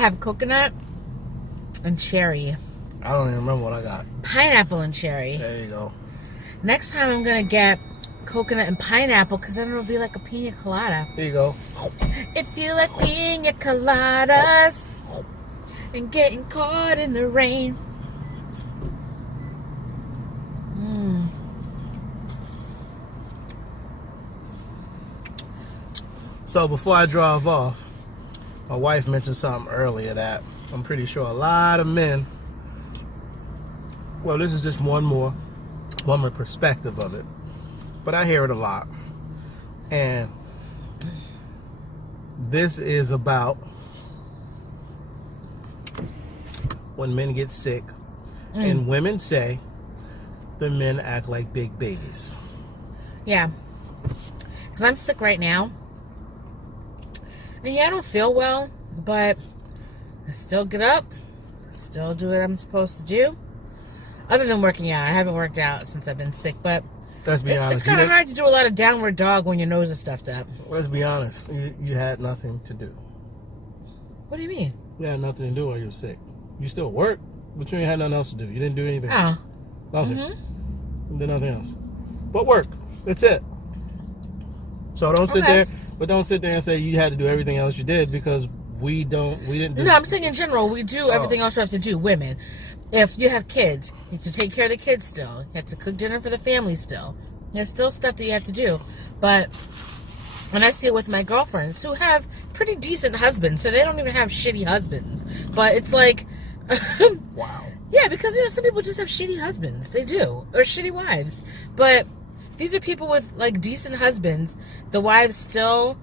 have coconut and cherry. I don't even remember what I got. Pineapple and cherry. There you go. Next time I'm going to get coconut and pineapple because then it'll be like a pina colada. There you go. If you like pina coladas and getting caught in the rain. So before I drive off, my wife mentioned something earlier that I'm pretty sure a lot of men, well, this is just one more perspective of it, but I hear it a lot. And this is about when men get sick and women say the men act like big babies. Yeah. Because I'm sick right now. And yeah, I don't feel well, but I still get up, still do what I'm supposed to do. Other than working out. I haven't worked out since I've been sick, but let's be honest. It's kind of hard to do a lot of downward dog when your nose is stuffed up. Let's be honest. You had nothing to do. What do you mean? You had nothing to do while you were sick. You still work, but you ain't had nothing else to do. You didn't do anything else. Nothing. You did nothing else. But work. That's it. So don't sit there. But don't sit there and say you had to do everything else you did because we didn't do. No, I'm saying in general, we do everything else you have to do, women. If you have kids, you have to take care of the kids still. You have to cook dinner for the family still. There's still stuff that you have to do. But, and I see it with my girlfriends who have pretty decent husbands, so they don't even have shitty husbands. But it's like... Wow. Yeah, because, some people just have shitty husbands. They do. Or shitty wives. But... These are people with, like, decent husbands. The wives still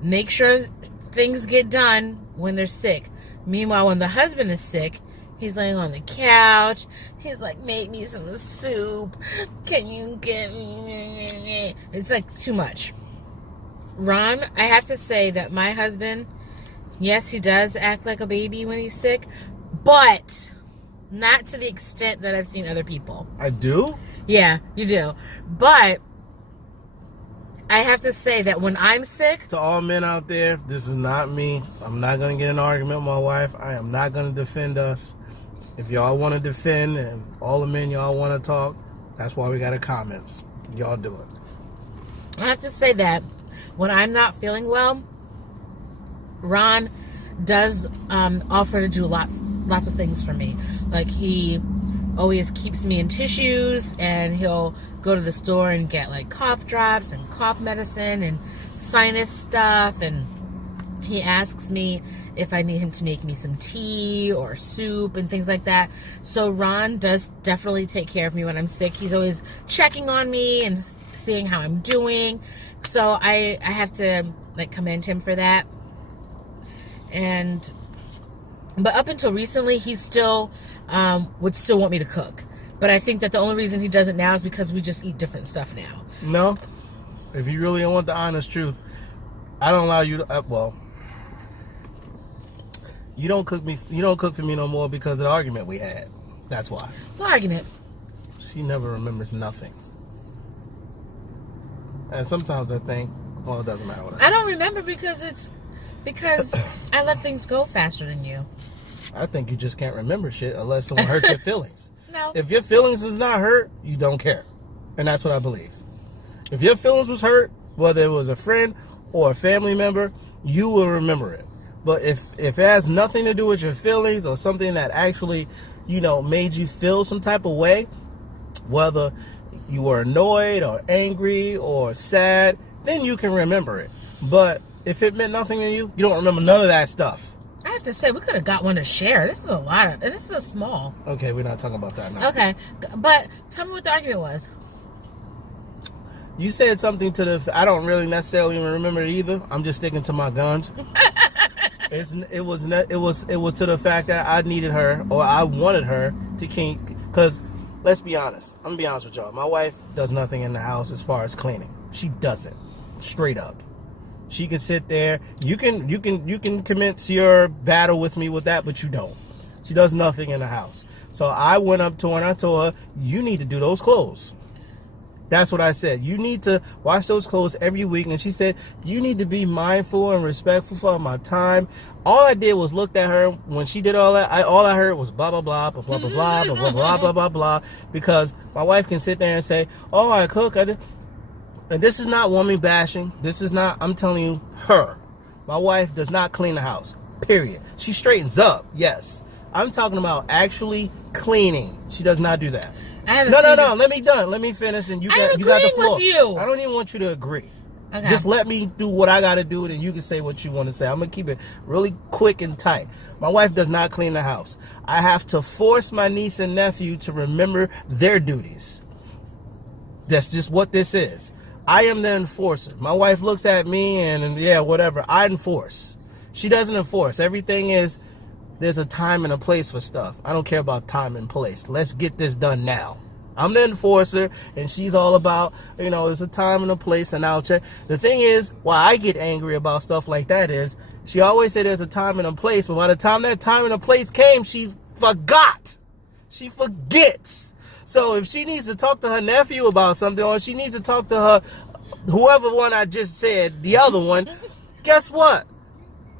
make sure things get done when they're sick. Meanwhile, when the husband is sick, he's laying on the couch. He's like, make me some soup. Can you get me? It's, like, too much. Ron, I have to say that my husband, yes, he does act like a baby when he's sick, but not to the extent that I've seen other people. I do? Yeah, you do. But I have to say that when I'm sick... To all men out there, this is not me. I'm not going to get in an argument with my wife. I am not going to defend us. If y'all want to defend and all the men y'all want to talk, that's why we got the comments. Y'all do it. I have to say that when I'm not feeling well, Ron does offer to do lots of things for me. Like he always keeps me in tissues, and he'll go to the store and get like cough drops and cough medicine and sinus stuff, and he asks me if I need him to make me some tea or soup and things like that. So Ron does definitely take care of me when I'm sick. He's always checking on me and seeing how I'm doing. So I have to like commend him for that. But up until recently, he still would still want me to cook. But I think that the only reason he does it now is because we just eat different stuff now. No. If you really want the honest truth, I don't allow you to, you don't cook for me no more because of the argument we had. That's why. What argument? She never remembers nothing. And sometimes I think, well, it doesn't matter what I don't remember because I let things go faster than you. I think you just can't remember shit unless someone hurts your feelings. No. If your feelings is not hurt, you don't care. And that's what I believe. If your feelings was hurt, whether it was a friend or a family member, you will remember it. But if it has nothing to do with your feelings or something that actually, made you feel some type of way, whether you were annoyed or angry or sad, then you can remember it. But if it meant nothing to you, you don't remember none of that stuff. I have to say, we could have got one to share. This is a lot and this is a small. Okay, we're not talking about that now. Okay, but tell me what the argument was. You said something I don't really necessarily even remember it either. I'm just sticking to my guns. It was to the fact that I needed her, or I wanted her to keep, because let's be honest. I'm gonna be honest with y'all. My wife does nothing in the house as far as cleaning. She doesn't. Straight up. She can sit there. You can commence your battle with me with that, but you don't. She does nothing in the house. So I went up to her and I told her, you need to do those clothes. That's what I said. You need to wash those clothes every week. And she said, you need to be mindful and respectful for my time. All I did was looked at her when she did all that. All I heard was blah, blah, blah, blah, blah, blah, blah, blah, blah, blah, blah, blah, blah. Because my wife can sit there and say, oh, I cook. And this is not woman bashing. This is not, I'm telling you, her. My wife does not clean the house, period. She straightens up, yes. I'm talking about actually cleaning. She does not do that. No. Let me finish, and you got the floor. With you. I don't even want you to agree. Okay. Just let me do what I got to do, and you can say what you want to say. I'm gonna keep it really quick and tight. My wife does not clean the house. I have to force my niece and nephew to remember their duties. That's just what this is. I am the enforcer. My wife looks at me and yeah, whatever. I enforce. She doesn't enforce. Everything is. There's a time and a place for stuff. I don't care about time and place. Let's get this done now. I'm the enforcer, and she's all about, there's a time and a place, and I'll check. The thing is, why I get angry about stuff like that is, she always said there's a time and a place, but by the time that time and a place came, she forgot. She forgets. So if she needs to talk to her nephew about something, or she needs to talk to her, whoever one I just said, the other one, guess what?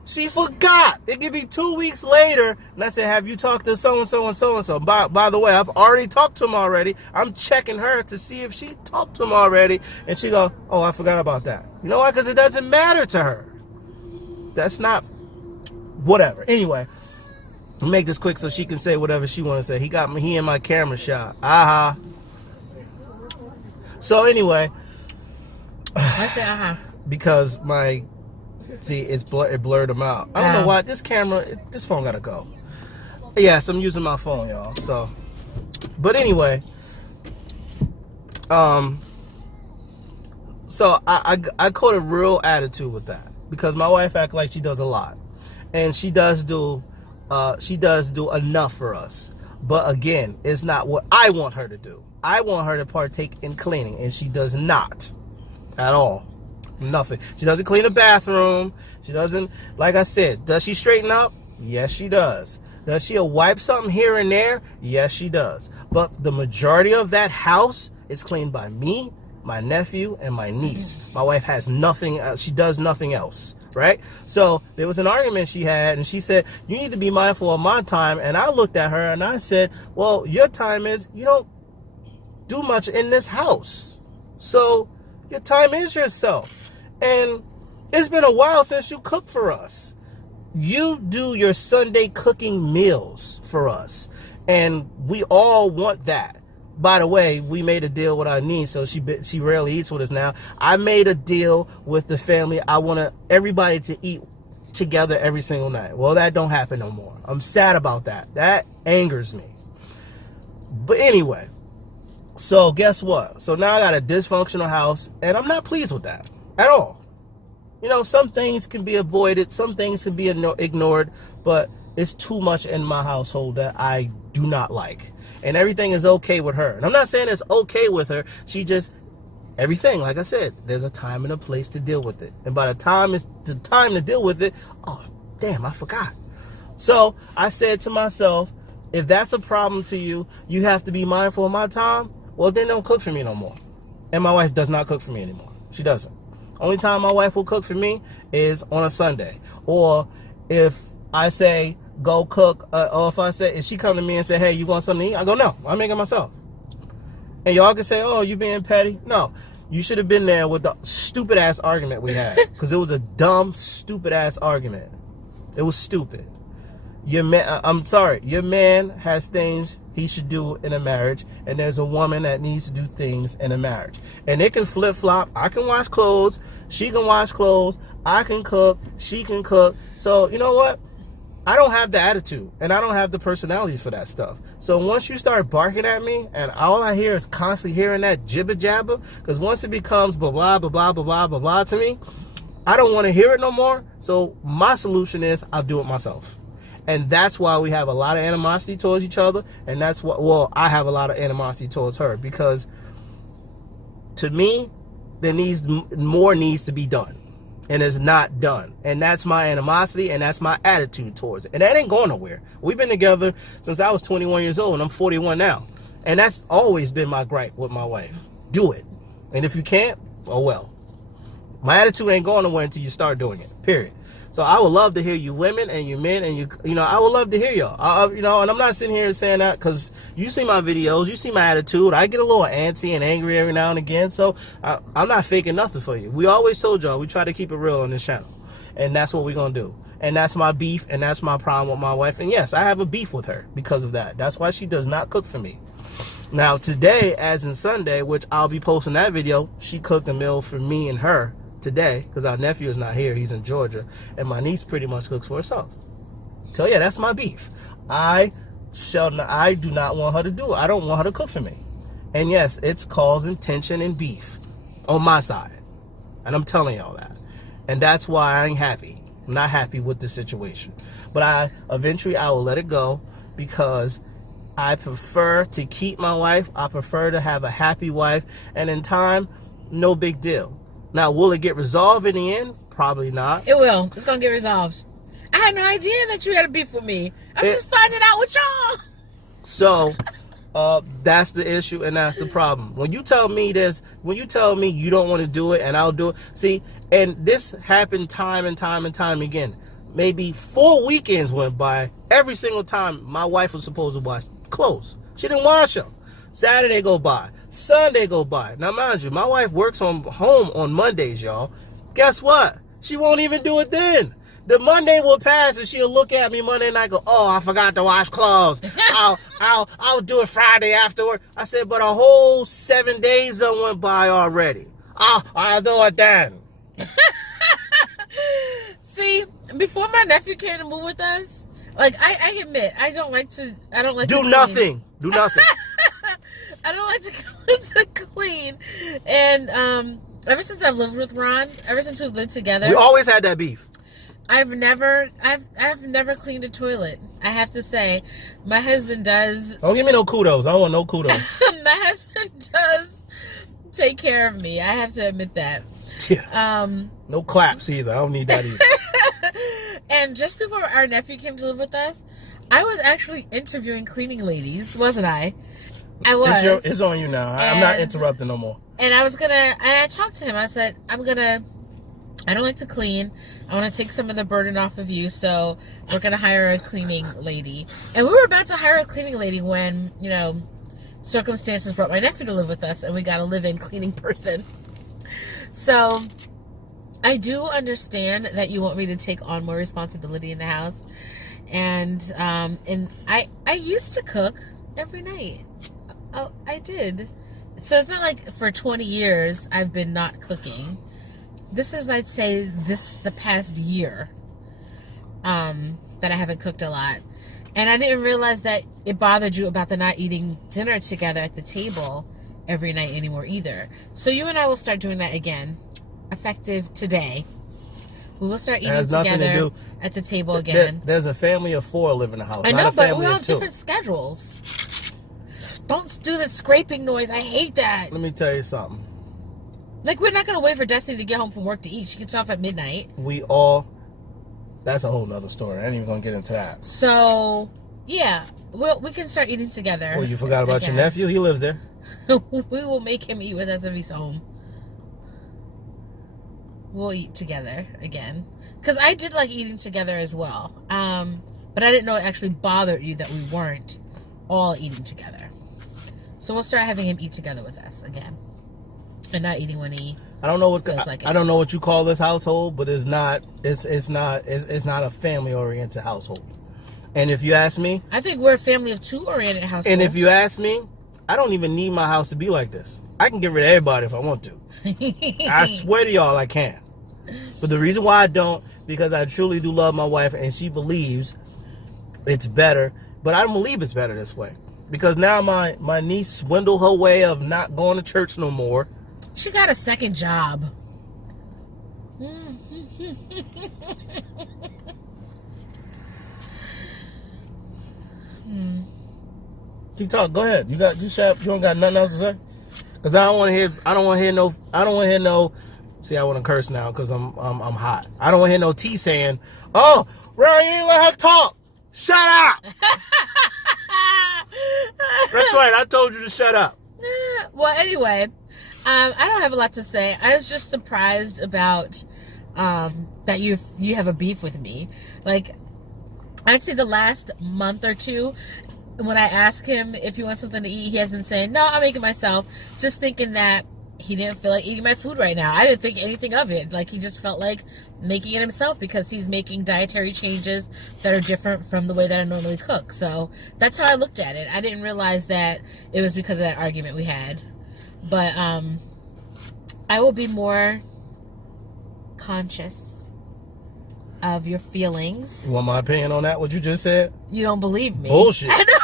She forgot. It could be 2 weeks later, and I said, have you talked to so-and-so and so-and-so? By the way, I've already talked to him already. I'm checking her to see if she talked to him already. And she go, oh, I forgot about that. You know why? Because it doesn't matter to her. That's not, whatever. Anyway, I'll make this quick so she can say whatever she want to say. He in my camera shot. Aha. So anyway. I said aha. Because see, it blurred them out. I don't know why. This phone gotta go. Yes, I'm using my phone, y'all. So, but anyway, so I caught a real attitude with that because my wife act like she does a lot, and she does do enough for us. But again, it's not what I want her to do. I want her to partake in cleaning, and she does not at all. Nothing. She doesn't clean the bathroom. She doesn't, like I said, does she straighten up? Yes, she does. Does she wipe something here and there? Yes, she does. But the majority of that house is cleaned by me, my nephew, and my niece. My wife has nothing. She does nothing else, right? So there was an argument she had, and she said, you need to be mindful of my time. And I looked at her, and I said, well, your time is, you don't do much in this house. So your time is yourself. And it's been a while since you cooked for us. You do your Sunday cooking meals for us. And we all want that. By the way, we made a deal with our niece, so she rarely eats with us now. I made a deal with the family. I want everybody to eat together every single night. Well, that don't happen no more. I'm sad about that. That angers me. But anyway, so guess what? So now I got a dysfunctional house, and I'm not pleased with that. At all. Some things can be avoided, some things can be ignored, but it's too much in my household that I do not like. And everything is okay with her. And I'm not saying it's okay with her. She just, everything, like I said, there's a time and a place to deal with it. And by the time it's the time to deal with it, oh, damn, I forgot. So I said to myself, if that's a problem to you, you have to be mindful of my time. Well, then don't cook for me no more. And my wife does not cook for me anymore. She doesn't. Only time my wife will cook for me is on a Sunday. Or if I say, go cook, or if she come to me and say, hey, you want something to eat? I go, no, I make it myself. And y'all can say, oh, you being petty. No, you should have been there with the stupid ass argument we had. Because it was a dumb, stupid ass argument. It was stupid. Your man has things he should do in a marriage, and there's a woman that needs to do things in a marriage. And it can flip-flop. I can wash clothes, she can wash clothes, I can cook, she can cook. So, you know what? I don't have the attitude, and I don't have the personality for that stuff. So once you start barking at me, and all I hear is constantly hearing that jibber-jabber, because once it becomes blah, blah, blah, blah, blah, blah, blah, blah to me, I don't want to hear it no more. So my solution is I'll do it myself. And that's why we have a lot of animosity towards each other. And that's what, well, I have a lot of animosity towards her, because to me, more needs to be done. And it's not done. And that's my animosity, and that's my attitude towards it. And that ain't going nowhere. We've been together since I was 21 years old, and I'm 41 now. And that's always been my gripe with my wife. Do it. And if you can't, oh well. My attitude ain't going nowhere until you start doing it, period. So I would love to hear you women and you men and you know, I would love to hear y'all. You know, and I'm not sitting here saying that because you see my videos, you see my attitude. I get a little antsy and angry every now and again. So I'm not faking nothing for you. We always told y'all we try to keep it real on this channel. And that's what we're going to do. And that's my beef and that's my problem with my wife. And yes, I have a beef with her because of that. That's why she does not cook for me. Now today, as in Sunday, which I'll be posting that video, she cooked a meal for me and her today because our nephew is not here. He's in Georgia. And my niece pretty much cooks for herself. So yeah, that's my beef. I do not want her to do it. I don't want her to cook for me. And yes, it's causing tension and beef on my side. And I'm telling y'all that. And that's why I ain't happy. I'm not happy with the situation. But eventually I will let it go because I prefer to keep my wife. I prefer to have a happy wife. And in time, no big deal. Now, will it get resolved in the end? Probably not. It will. It's going to get resolved. I had no idea that you had a beef with me. I'm just finding out with y'all. So, that's the issue and that's the problem. When you tell me this, when you tell me you don't want to do it and I'll do it. See, and this happened time and time and time again. Maybe 4 weekends went by. Every single time my wife was supposed to wash clothes. She didn't wash them. Saturday go by. Sunday go by. Now, mind you, my wife works home on Mondays, y'all. Guess what? She won't even do it then. The Monday will pass and she'll look at me Monday night and go, oh, I forgot to wash clothes. I'll do it Friday afterward. I said, but a whole 7 days done went by already. I'll do it then. See, before my nephew came to move with us, like I admit, I don't like to do nothing. Do nothing. I don't like to clean. And ever since I've lived with Ron, ever since we've lived together, we always had that beef. I've never cleaned a toilet. I have to say, my husband does. Don't give me no kudos. I don't want no kudos. My husband does take care of me. I have to admit that. Yeah. No claps either. I don't need that either. And just before our nephew came to live with us, I was actually interviewing cleaning ladies, wasn't I? I was. It's on you now. I'm not interrupting no more. And I talked to him. I said, I don't like to clean. I want to take some of the burden off of you, so we're going to hire a cleaning lady. And we were about to hire a cleaning lady when, you know, circumstances brought my nephew to live with us, and we got a live-in cleaning person. So I do understand that you want me to take on more responsibility in the house. And I used to cook every night. Oh, I did. So it's not like for 20 years I've been not cooking. This is, I'd say, the past year that I haven't cooked a lot. And I didn't realize that it bothered you about the not eating dinner together at the table every night anymore either. So you and I will start doing that again, effective today. We will start eating together at the table again. There's a family of 4 live in the house. I know, not a but family we of have 2. different schedules. Don't do the scraping noise. I hate that. Let me tell you something. Like, we're not going to wait for Destiny to get home from work to eat. She gets off at midnight. That's a whole nother story. I ain't even going to get into that. So, yeah. We can start eating together. Well, you forgot about your nephew? He lives there. We will make him eat with us if he's home. We'll eat together again. Because I did like eating together as well. But I didn't know it actually bothered you that we weren't all eating together. So we'll start having him eat together with us again. And not eating when he feels like it. I don't know what you call this household, but it's not a family oriented household. And if you ask me, I think we're a family of 2 oriented households. And if you ask me, I don't even need my house to be like this. I can get rid of everybody if I want to. I swear to y'all I can. But the reason why I don't, because I truly do love my wife and she believes it's better, but I don't believe it's better this way. Because now my niece swindled her way of not going to church no more. She got a second job. Keep talking. Go ahead. You don't got nothing else to say? Because I don't want to hear no. See, I want to curse now because I'm hot. I don't want to hear no T saying, "Oh, Ron, you ain't let her talk. Shut up." That's right. I told you to shut up. Well, anyway, I don't have a lot to say. I was just surprised about that you have a beef with me. Like, I'd say the last month or two, when I ask him if he wants something to eat, he has been saying, no, I'll make it myself. Just thinking that he didn't feel like eating my food right now. I didn't think anything of it. Like, he just felt like making it himself because he's making dietary changes that are different from the way that I normally cook. So that's how I looked at it. I didn't realize that it was because of that argument we had. But I will be more conscious of your feelings. You want my opinion on that, what you just said? You don't believe me. Bullshit. I know.